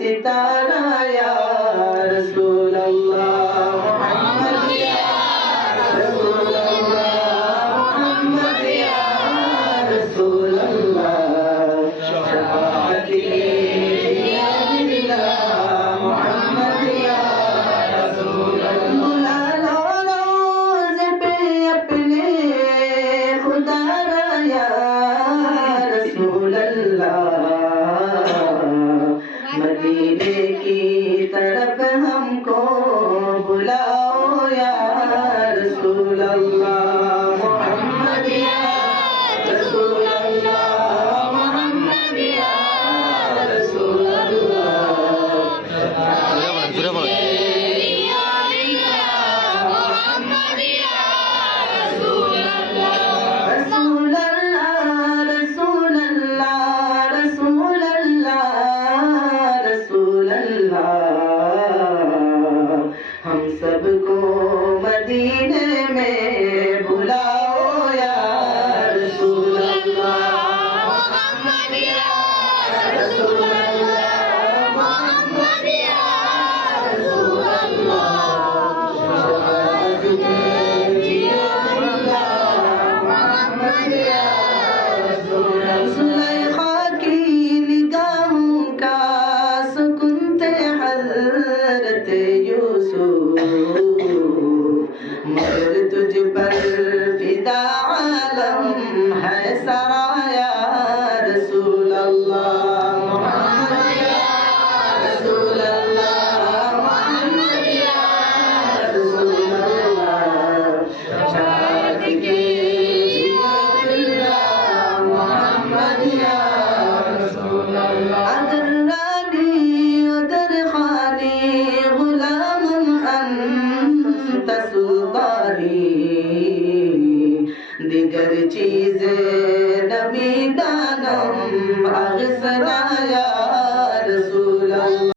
सितारा या रसूल अल्लाह मोहम्मद या रसूल अल्लाह मोहम्मद या रसूल अल्लाह शफाअत या बिल्लाह मोहम्मद या रसूल अल्लाह बुला लो रोज़ पे अपने खुदा या रसूल अल्लाह मदीने की तरफ हमको बुलाओ या रसूल अल्लाह मोहम्मद या रसूल अल्लाह मोहम्मद या रसूल हम सबको मदीने में बुलाओ या रसूल अल्लाह मोहम्मद या रसूल अल्लाह मोहम्मद या रसूल अल्लाह शफाअत या अल्लाह मोहम्मद या रसूल अल्लाह सुलैखा की निगाहों का सुकून थे हज़रत मगर तुझ पर फिदा आलम है सराया रसूल अल्लाह मोहम्मद या रसूल अल्लाह मोहम्मद या रसूल अल्लाह शफाअत के बिल्लाह मोहम्मद या रसूल अल्लाह अगर रानी अगर खाली गुलाम दिगर चीज़ें नबी दानम अगसना या